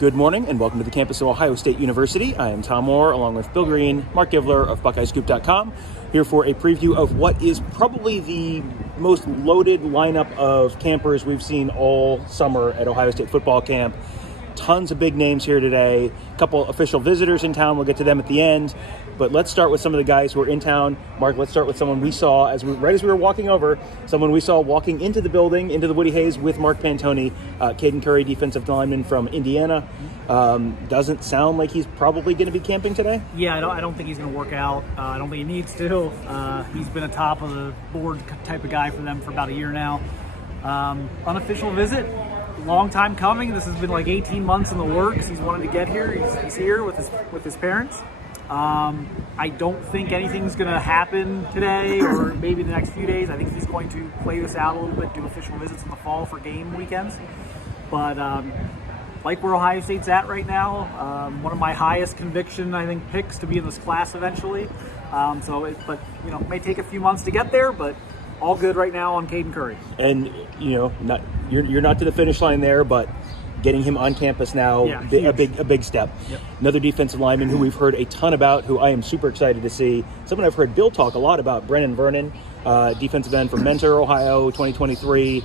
Good morning and welcome to the campus of Ohio State University. I am Tom Orr along with Bill Greene, Marc Givler of BuckeyeScoop.com, here for a preview of what is probably the most loaded lineup of campers we've seen all summer at Ohio State football camp. Tons of big names here today. A couple official visitors in town. We'll get to them at the end. But let's start with some of the guys who are in town. Marc, let's start with someone we saw right as we were walking over. Someone we saw walking into the building, into the Woody Hayes with Marc Pantoni. Caden Curry, defensive lineman from Indiana. Doesn't sound like he's probably going to be camping today. Yeah, I don't think he's going to work out. I don't think he needs to. He's been a top of the board type of guy for them for about a year now. Unofficial visit. Long time coming. This has been like 18 months in the works. He's wanted to get here. He's here with his parents. I don't think anything's going to happen today or maybe the next few days. I think he's going to play this out a little bit, do official visits in the fall for game weekends. But like where Ohio State's at right now, one of my highest conviction, I think, picks to be in this class eventually. But it may take a few months to get there, but all good right now on Caden Curry. And you're not to the finish line there, but getting him on campus now, a big step. Yep. Another defensive lineman who we've heard a ton about, who I am super excited to see. Someone I've heard Bill talk a lot about, Vernon, defensive end from Mentor, Ohio, 2023.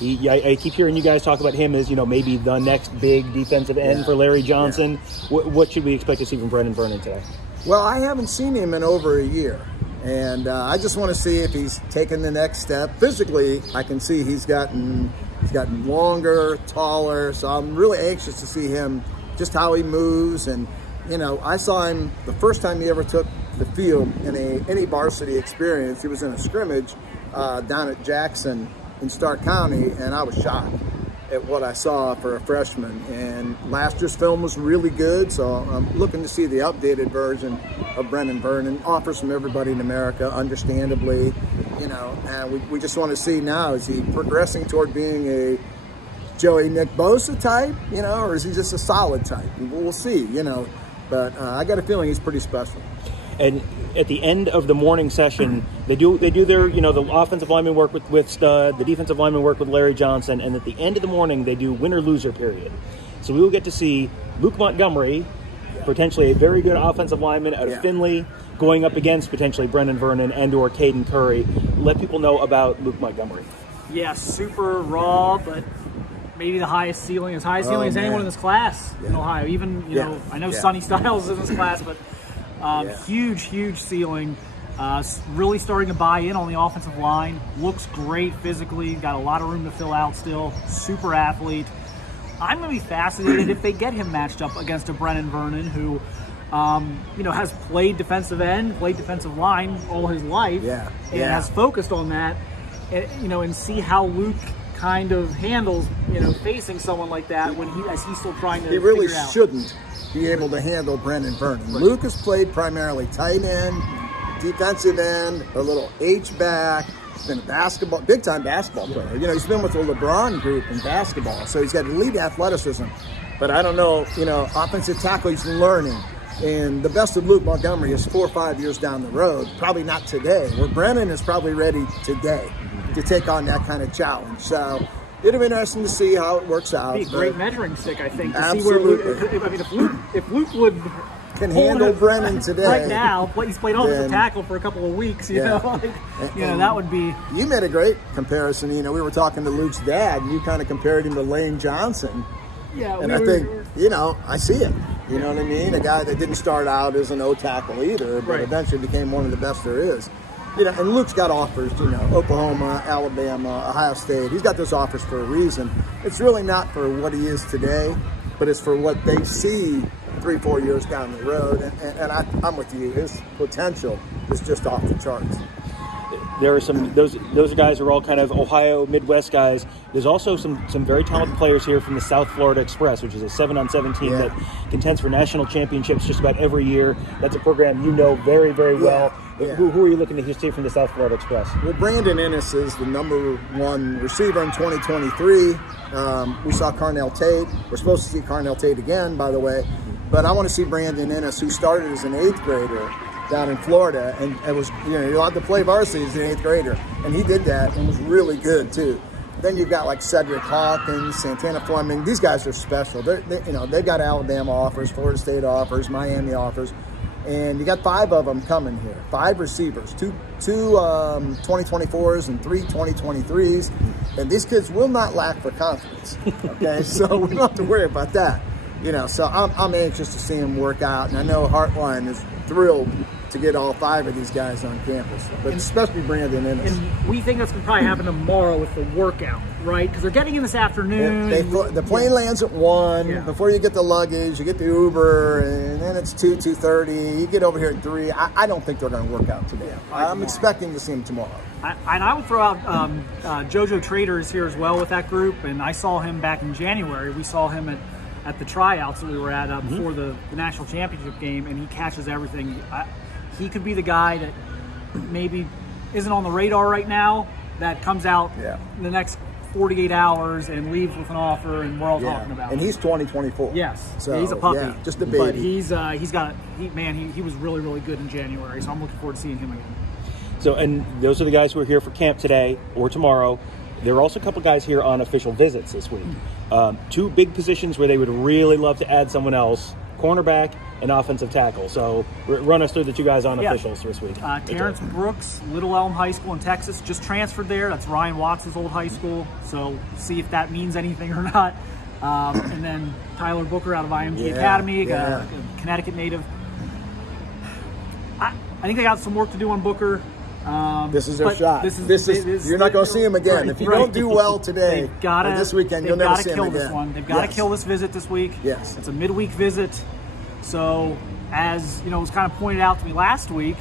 I keep hearing you guys talk about him as, maybe the next big defensive end for Larry Johnson. Yeah. What should we expect to see from Vernon today? Well, I haven't seen him in over a year. And I just want to see if he's taken the next step. Physically, I can see he's gotten longer, taller. So I'm really anxious to see him, just how he moves. And, I saw him the first time he ever took the field in any varsity experience. He was in a scrimmage down at Jackson in Stark County, and I was shocked at what I saw for a freshman. And last year's film was really good, so I'm looking to see the updated version of Vernon. Offers from everybody in America, understandably, and we just want to see now, is he progressing toward being a Joey Nick Bosa type, or is he just a solid type? We'll see, but I got a feeling he's pretty special. And at the end of the morning session, they do their, the offensive lineman work with Stud, the defensive lineman work with Larry Johnson, and at the end of the morning, they do winner-loser period. So we will get to see Luke Montgomery, potentially a very good offensive lineman out of Findlay, going up against potentially Vernon and or Caden Curry. Let people know about Luke Montgomery. Yeah, super raw, but maybe the highest ceiling, as anyone in this class in Ohio. Even, I know Sonny Styles is in this class, but huge ceiling. Really starting to buy in on the offensive line. Looks great physically. Got a lot of room to fill out still. Super athlete. I'm going to be fascinated if they get him matched up against a Vernon who, has played defensive end, played defensive line all his life, and has focused on that, and see how Luke kind of handles, facing someone like that as he's still trying to. He really figure out. Shouldn't be able to handle Vernon. Right. Luke has played primarily tight end, defensive end, a little H-back. He's been a big-time basketball player. He's been with the LeBron group in basketball, so he's got elite athleticism. But I don't know, offensive tackle he's learning. And the best of Luke Montgomery is 4 or 5 years down the road, probably not today, where Brenan is probably ready today to take on that kind of challenge. So it'll be interesting to see how it works out. It'd be a great measuring stick, I think, to absolutely. See where Luke, if Luke would can handle Brenan today. Right now, he's played offensive tackle for a couple of weeks, that would be. You made a great comparison. We were talking to Luke's dad, and you kind of compared him to Lane Johnson. Yeah, and I think, I see it. You know what I mean? A guy that didn't start out as an O-tackle either, but eventually became one of the best there is. And Luke's got offers, Oklahoma, Alabama, Ohio State. He's got those offers for a reason. It's really not for what he is today, but it's for what they see 3-4 years down the road. And I'm with you. His potential is just off the charts. There are those guys are all kind of Ohio Midwest guys. There's also some very talented players here from the South Florida Express, which is a 7-on-7 team that contends for national championships just about every year. That's a program very, very well. Yeah. Who are you looking to see from the South Florida Express? Well, Brandon Ennis is the #1 receiver in 2023. We saw Carnell Tate. We're supposed to see Carnell Tate again, by the way. But I want to see Brandon Ennis, who started as an 8th grader down in Florida, and it was, you're allowed to play varsity as an 8th grader, and he did that and was really good too. then you've got like Cedric Hawkins, Santana Fleming. These guys are special. They've got Alabama offers, Florida State offers, Miami offers, and you got 5 of them coming here. 5 receivers, two 2024s and 3 2023s, and these kids will not lack for confidence. Okay, so we don't have to worry about that. So I'm anxious to see them work out, and I know Heartline is thrilled to get all 5 of these guys on campus, but especially Brandon Ennis. And we think that's going to probably happen tomorrow with the workout, right? Because they're getting in this afternoon. The plane lands at 1. Yeah. Before you get the luggage, you get the Uber, and then it's 2:30. You get over here at 3. I don't think they're going to work out today. I'm expecting to see them tomorrow. And I will throw out JoJo Trader is here as well with that group, and I saw him back in January. We saw him at the tryouts that we were at before the national championship game, and he catches everything. He could be the guy that maybe isn't on the radar right now that comes out in the next 48 hours and leaves with an offer, and we're all talking about and it. he's 2024. Yes, so he's a puppy. Yeah, just a baby. But he was really, really good in January, so I'm looking forward to seeing him again. So, and those are the guys who are here for camp today or tomorrow. There are also a couple guys here on official visits this week. 2 big positions where they would really love to add someone else: cornerback and offensive tackle. So run us through the 2 guys on officials this week. Terrence Brooks, Little Elm High School in Texas, just transferred there. That's Ryan Watts' old high school. So see if that means anything or not. And then Tyler Booker out of IMG Academy, Connecticut native. I think they got some work to do on Booker. This is their shot. You're not going to see him again. Right, if you don't do well today or this weekend, you'll never see him again. They've got to kill this visit this week. Yes. It's a midweek visit. So, as was kind of pointed out to me last week,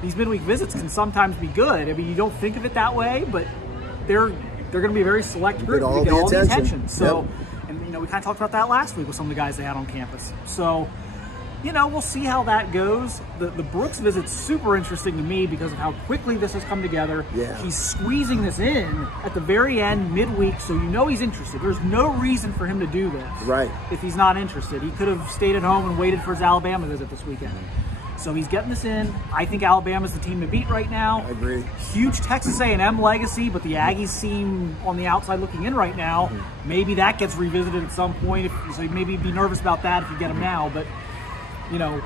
these midweek visits can sometimes be good. I mean, you don't think of it that way, but they're going to be a very select group. They get all the attention. So, and we kind of talked about that last week with some of the guys they had on campus. So, we'll see how that goes. The Brooks visit's super interesting to me because of how quickly this has come together. Yeah. He's squeezing this in at the very end, midweek, so he's interested. There's no reason for him to do this. Right. If he's not interested. He could have stayed at home and waited for his Alabama visit this weekend. So he's getting this in. I think Alabama's the team to beat right now. I agree. Huge Texas A&M legacy, but the Aggies seem on the outside looking in right now. Maybe that gets revisited at some point. So maybe be nervous about that if you get him now. But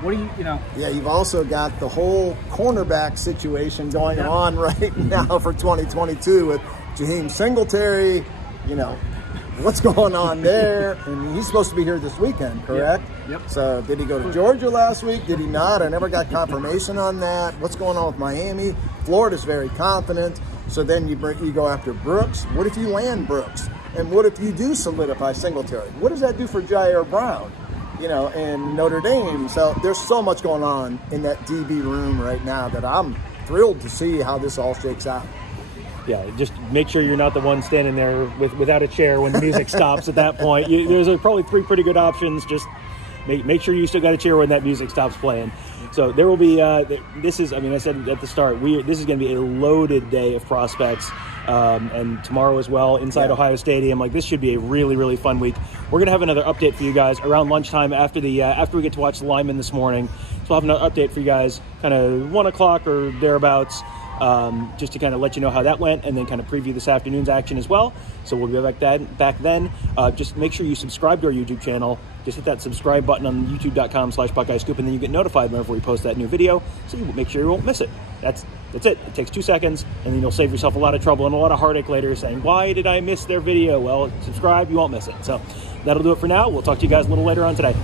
what do you. Yeah, you've also got the whole cornerback situation going on right now for 2022 with Jaheim Singletary. What's going on there? And he's supposed to be here this weekend, correct? Yep. So did he go to Georgia last week? Did he not? I never got confirmation on that. What's going on with Miami? Florida's very confident. So then you go after Brooks. What if you land Brooks? And what if you do solidify Singletary? What does that do for Jair Brown? And Notre Dame. So there's so much going on in that DB room right now that I'm thrilled to see how this all shakes out. Yeah, just make sure you're not the one standing there without a chair when the music stops at that point. There's probably 3 pretty good options. Just make sure you still got a chair when that music stops playing. So there will be, this is, I said at the start, this is going to be a loaded day of prospects. And tomorrow as well inside Ohio Stadium. This should be a really, really fun week. We're going to have another update for you guys around lunchtime after we get to watch the linemen this morning. So we'll have another update for you guys kind of 1 o'clock or thereabouts. Just to kind of let you know how that went and then kind of preview this afternoon's action as well. So we'll be back then. Just make sure you subscribe to our YouTube channel. Just hit that subscribe button on youtube.com/Buckeye Scoop, and then you get notified whenever we post that new video, so you make sure you won't miss it. That's it. It takes 2 seconds, and then you'll save yourself a lot of trouble and a lot of heartache later saying, why did I miss their video? Well, subscribe, you won't miss it. So that'll do it for now. We'll talk to you guys a little later on today.